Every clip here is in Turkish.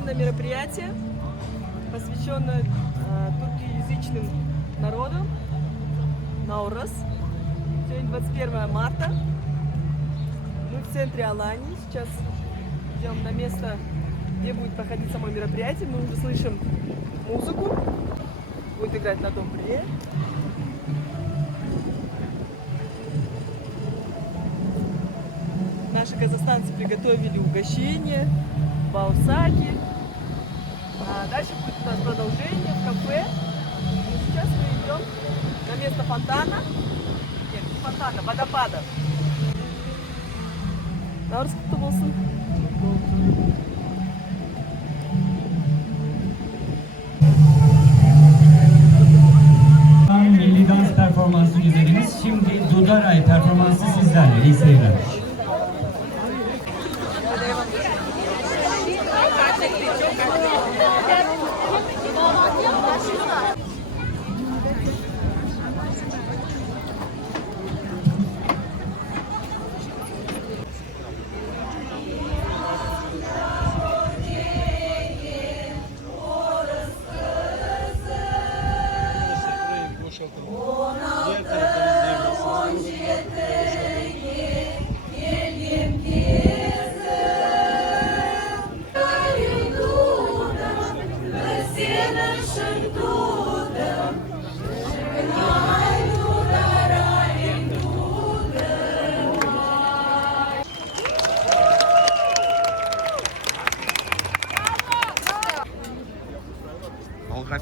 традиционное мероприятие, посвященное туркоязычным народам. Наурыз. Сегодня 21 марта. Мы в центре Алании. Сейчас идем на место, где будет проходить само мероприятие. Мы уже слышим музыку. Будет играть на домбре. Наши казахстанцы приготовили угощение, баусаки. А дальше будет у нас продолжение в кафе. И сейчас мы идем на место фонтана. Нет, не фонтана, водопада. Наурыз құтты болсын. Milli dans performansını izlediniz. Şimdi Dudaray performansı sizlerle. İyi seyirler.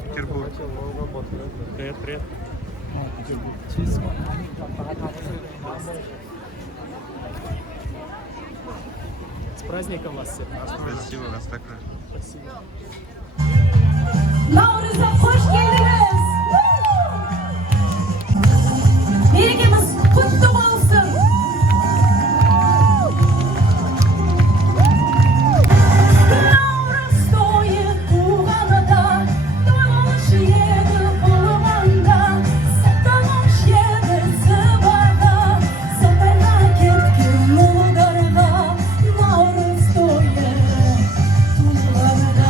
Петербург. Привет, привет. С праздником вас всех. Спасибо, вас также. Спасибо. Nauruz'a hoş geldiniz. Birlikimiz kutlu olsun. Nauruz toyu Kuğanada, dolaş yedi Olmanda, saklanmış yedi Sıvarda, zaferha ketkin Muğdarga, Nauruz toyu Kuğanada.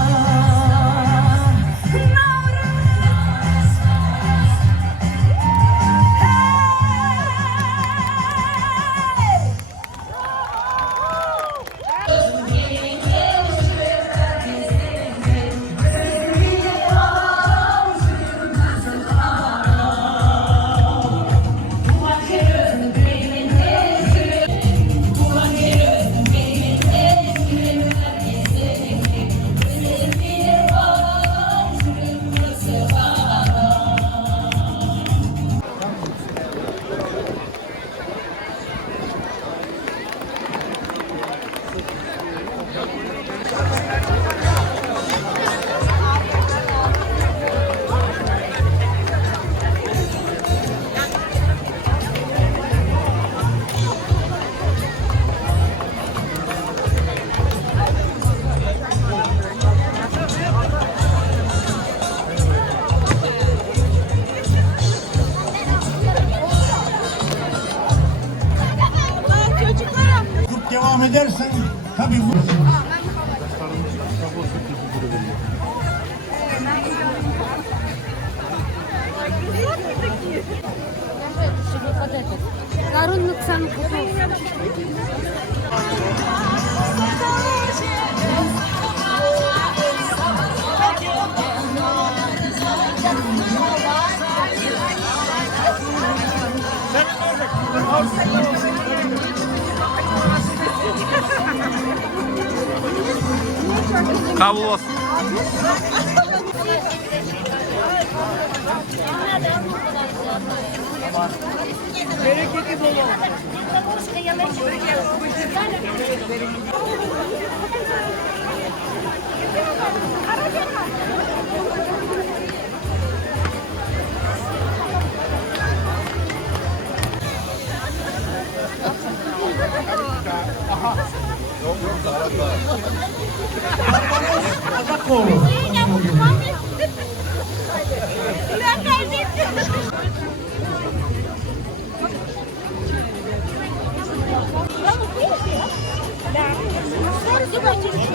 Devam edersen tabii bu. Коронных самых Кавлос. Bereketi bol olsun.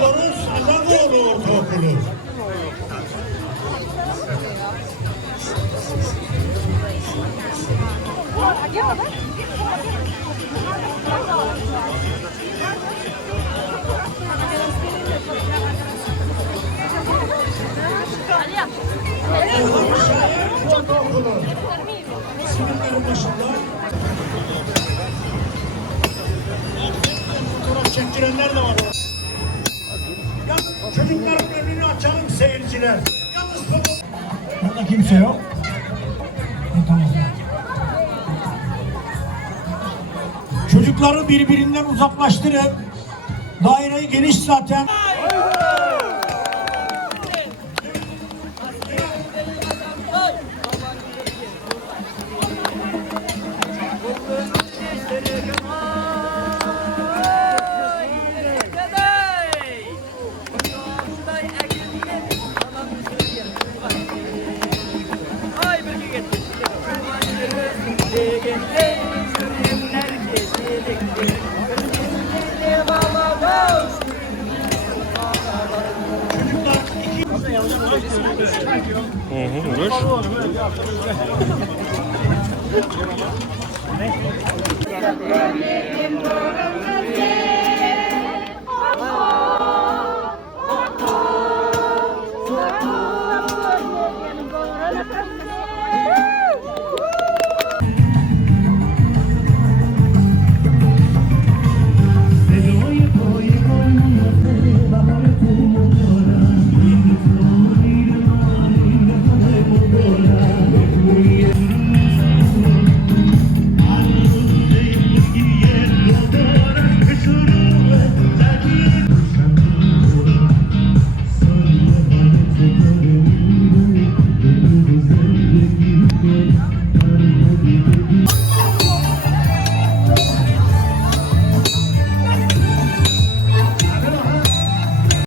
Barış Azamoğlu. Ortaokulu. Ortaokulu. Sınıfların başında. Fotoğraf çektirenler de var. Yalnız çocukların önünü açalım seyirciler. Yalnız fotoğraf... Burada kimse yok. Tamam. Çocukları birbirinden uzaklaştırın. Daire geniş zaten. Hı hı,